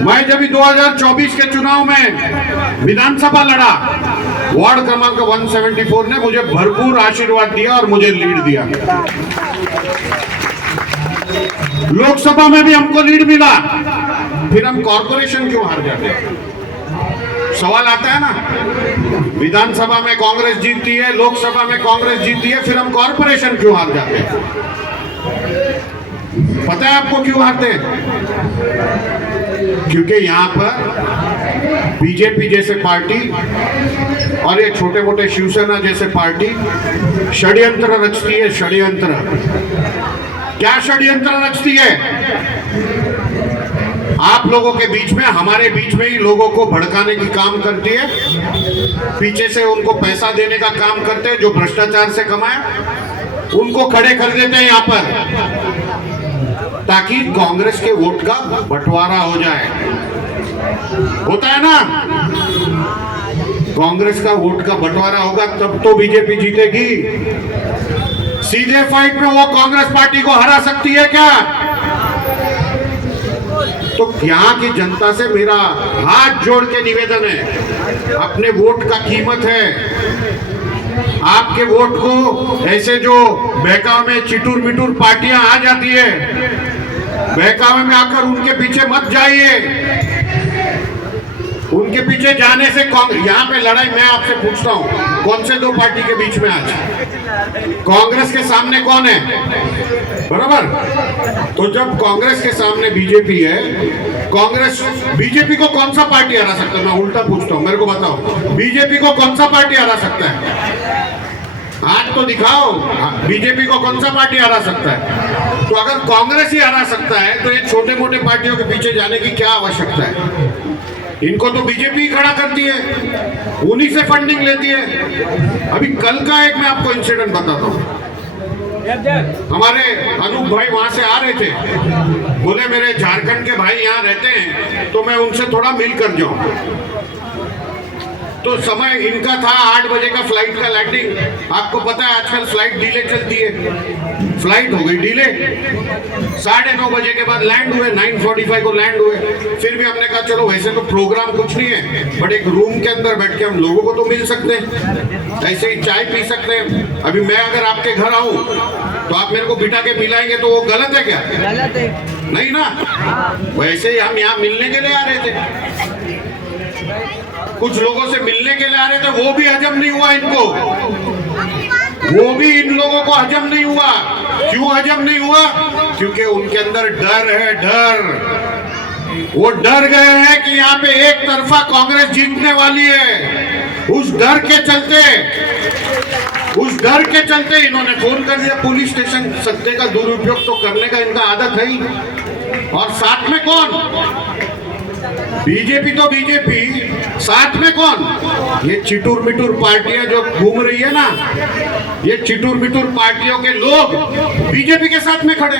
मैं जब 2024 के चुनाव में विधानसभा लड़ा, वार्ड क्रमांक 174 ने मुझे भरपूर आशीर्वाद दिया और मुझे लीड दिया। लोकसभा में भी हमको लीड मिला, फिर हम कॉर्पोरेशन क्यों हार जाते हैं? सवाल आता है ना। विधानसभा में कांग्रेस जीतती है, लोकसभा में कांग्रेस जीतती है, फिर हम कॉर्पोरेशन क्यों हार जाते हैं? पता है आपको क्यों हारते हैं? क्योंकि यहाँ पर बीजेपी जैसे पार्टी और ये छोटे मोटे शिवसेना जैसे पार्टी षड्यंत्र रचती है। षड्यंत्र क्या षड्यंत्र रचती है? आप लोगों के बीच में, हमारे बीच में ही लोगों को भड़काने की काम करती है, पीछे से उनको पैसा देने का काम करते हैं, जो भ्रष्टाचार से कमाए उनको खड़े कर देते हैं यहाँ पर, ताकि कांग्रेस के वोट का बंटवारा हो जाए। होता है ना, कांग्रेस का वोट का बंटवारा होगा तब तो बीजेपी जीतेगी। सीधे फाइट में वो कांग्रेस पार्टी को हरा सकती है क्या? तो यहाँ की जनता से मेरा हाथ जोड़ के निवेदन है, अपने वोट का कीमत है। आपके वोट को ऐसे जो बहकावे में चिटूर मिटूर पार्टियां आ जाती है, बहकावे में आकर उनके पीछे मत जाइए। उनके पीछे जाने से यहाँ पे लड़ाई, मैं आपसे पूछता हूँ, कौन से दो पार्टी के बीच में आज? कांग्रेस के सामने कौन है? बराबर। तो जब कांग्रेस के सामने बीजेपी है, कांग्रेस बीजेपी को कौन सा पार्टी हरा सकता है? मैं उल्टा पूछता हूँ, मेरे को बताओ, बीजेपी को कौन सा पार्टी हरा सकता है? आज तो दिखाओ, बीजेपी को कौन सा पार्टी हरा सकता है? तो अगर कांग्रेस ही हरा सकता है तो ये छोटे मोटे पार्टियों के पीछे जाने की क्या आवश्यकता है? इनको तो बीजेपी ही खड़ा करती है, उन्हीं से फंडिंग लेती है। अभी कल का एक मैं आपको इंसिडेंट बताता हूँ। हमारे अनूप भाई वहां से आ रहे थे, बोले मेरे झारखंड के भाई यहाँ रहते हैं तो मैं उनसे थोड़ा मिल कर जाऊं। तो समय इनका था 8 बजे का फ्लाइट का लैंडिंग। आपको पता है आजकल फ्लाइट डिले चलती है, फ्लाइट हो गई डिले। 9:30 बजे के बाद लैंड हुए, 9:45 को लैंड हुए। फिर भी हमने कहा चलो वैसे तो प्रोग्राम कुछ नहीं है, बट एक रूम के अंदर बैठ के हम लोगों को तो मिल सकते हैं, ऐसे ही चाय पी सकते हैं। अभी मैं अगर आपके घर आऊं तो आप मेरे को बिठा के मिलाएंगे तो वो गलत है क्या? गलत है नहीं ना। वैसे ही हम यहाँ मिलने के लिए आ रहे थे, कुछ लोगों से मिलने के लिए आ रहे थे, वो भी हजम नहीं हुआ इनको, वो भी इन लोगों को हजम नहीं हुआ। क्यों हजम नहीं हुआ? क्योंकि उनके अंदर डर है, डर। वो डर गए हैं कि यहाँ पे एक तरफा कांग्रेस जीतने वाली है। उस डर के चलते इन्होंने फोन कर दिया पुलिस स्टेशन। सत्ते का दुरुपयोग तो करने का इनका आदत है ही। और साथ में कौन? बीजेपी तो बीजेपी, साथ में कौन? ये चिटूर मिटूर पार्टियां जो घूम रही है ना, ये चिटूर मिटूर पार्टियों के लोग बीजेपी के साथ में खड़े।